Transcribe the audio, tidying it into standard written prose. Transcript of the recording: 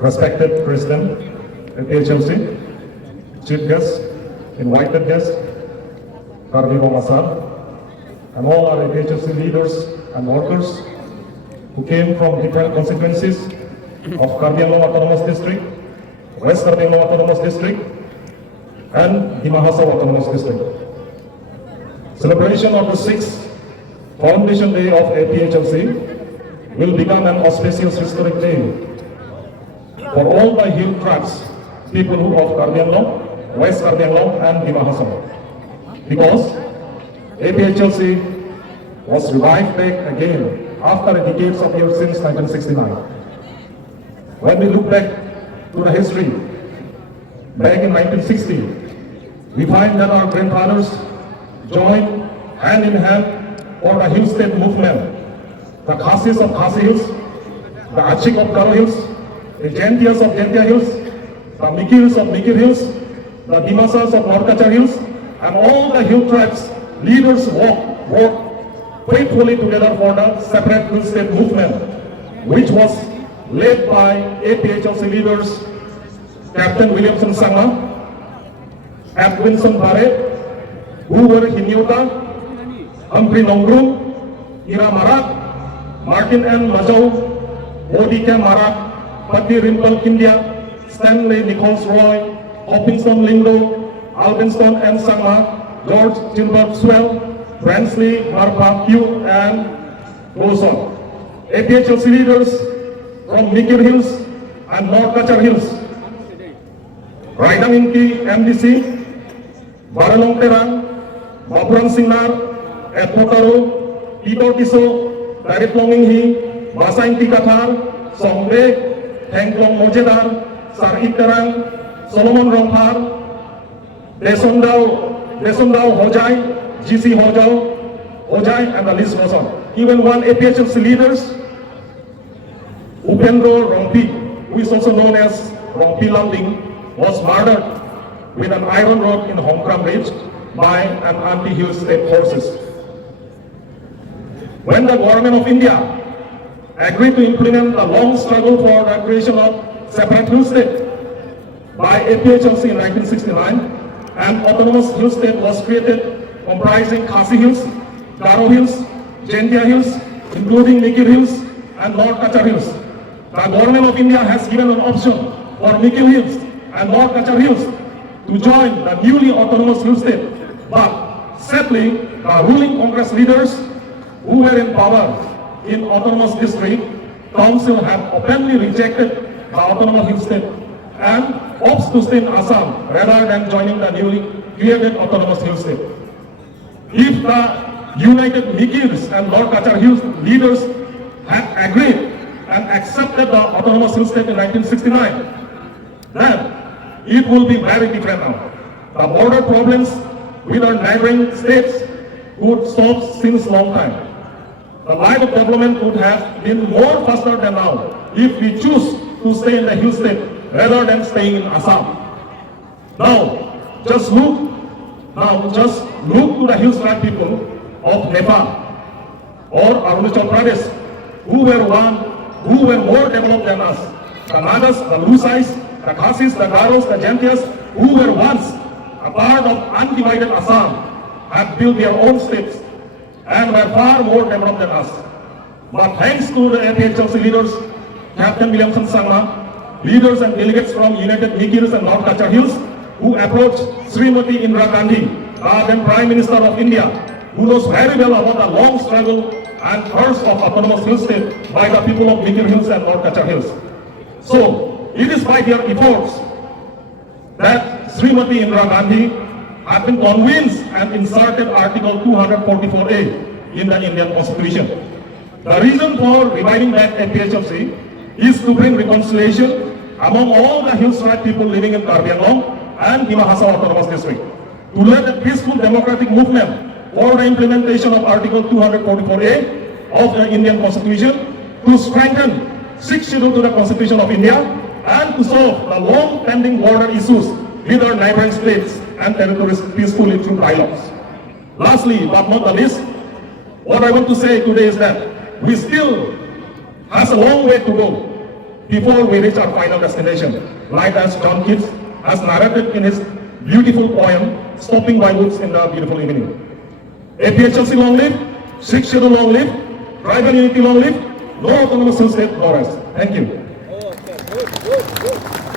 respected President at HLC, Chief Guest, invited guest, Karbi Romasar, and all our HLC leaders and workers who came from different constituencies of Karbi Anglong Autonomous District, West Karbi Anglong Autonomous District, and Dima Hasao Autonomous District. Celebration of the 6th Foundation Day of APHLC will become an auspicious historic day for all the hill tribes, people who of Karbi Anglong, West Karbi Anglong, and Dima Hasao. Because APHLC was revived back again after decades of years since 1969. When we look back to the history, back in 1960, we find that our grandfathers joined hand in hand for the Hill State movement. The Khasis of Khasi Hills, the Achik of Garo Hills, the Jaintias of Jaintia Hills, the Mikirs of Mikir Hills, the Dimasas of North Kachar Hills, and all the hill tribes leaders worked faithfully together for the separate Hill State movement, which was led by APHLC leaders Captain Williamson Sangma, Edwinson Bare, who were Hinyuta, Humphrey Nongrum, Ira Marak, Martin N. Majau, Odike Marak, Patti Rimple Kindia, Stanley Nichols Roy, Hopkinson Lindo, Albinston N. Sangma, George Gilbert Swell, Bransley Marpa Q, and goes on. APHLC leaders from Mikir Hills and North Kachar Hills, Raidang Inki MDC, Baralong Terang, Bapuran Singnar, Etmotaro, Tito Tiso, Darit Longing Hi, Basa Inti Kathar, Songbe, Hengklong Mojedar, Sarit Terang, Solomon Romphar, Desondao Hojai, GC Hojai, and the list goes on. Even one APHLC leaders, Upendro Rompi, who is also known as Rompi Landing, was murdered with an iron rod in Hongkram Ridge by an anti-Hill State forces. When the government of India agreed to implement the long struggle for the creation of separate Hill State by APHLC in 1969, an autonomous Hill State was created comprising Khasi Hills, Garo Hills, Jaintia Hills, including Mikir Hills and North Kachar Hills. The government of India has given an option for Mikir Hills and North Kachar Hills to join the newly autonomous Hill State. But sadly, the ruling Congress leaders who were in power in autonomous district council have openly rejected the autonomous Hill State and opts to stay in Assam rather than joining the newly created autonomous Hill State. If the united Mikirs and North Kachar Hills leaders had agreed and accepted the autonomous Hill State in 1969, then it will be very different now. The border problems with our neighboring states would stop since long time. The line of development would have been more faster than now if we choose to stay in the Hill State rather than staying in Assam. Now, just look to the Hill State people of Nepal or Arunachal Pradesh, who were more developed than us. The Nagas, the Lusais, the Khasis, the Garos, the Jaintias, who were once a part of undivided Assam, have built their own states and were far more developed than us. But thanks to the APHLC leaders, Captain Williamson Sangma, leaders and delegates from United Mikirs and North Kachar Hills, who approached Srimati Indira Gandhi, then Prime Minister of India, who knows very well about the long struggle and thirst of autonomous Hill State by the people of Mikir Hills and North Kachar Hills. So, it is by their efforts that Srimati Indira Gandhi had been convinced and inserted Article 244A in the Indian Constitution. The reason for reviving back APHLC is to bring reconciliation among all the Hill Tribe people living in Karbi Anglong and Dima Hasao Autonomous District, to lead a peaceful democratic movement for the implementation of Article 244A of the Indian Constitution, to strengthen 6th Schedule to the Constitution of India, and to solve the long-pending border issues with our neighboring states and territories peacefully through dialogues. Lastly, but not the least, what I want to say today is that we still have a long way to go before we reach our final destination, like as John Keats has narrated in his beautiful poem, Stopping by Woods in the Beautiful Evening. APHLC long live, Sikh schedule long live, tribal unity long live, no autonomous hill state for us. Thank you. Okay, good.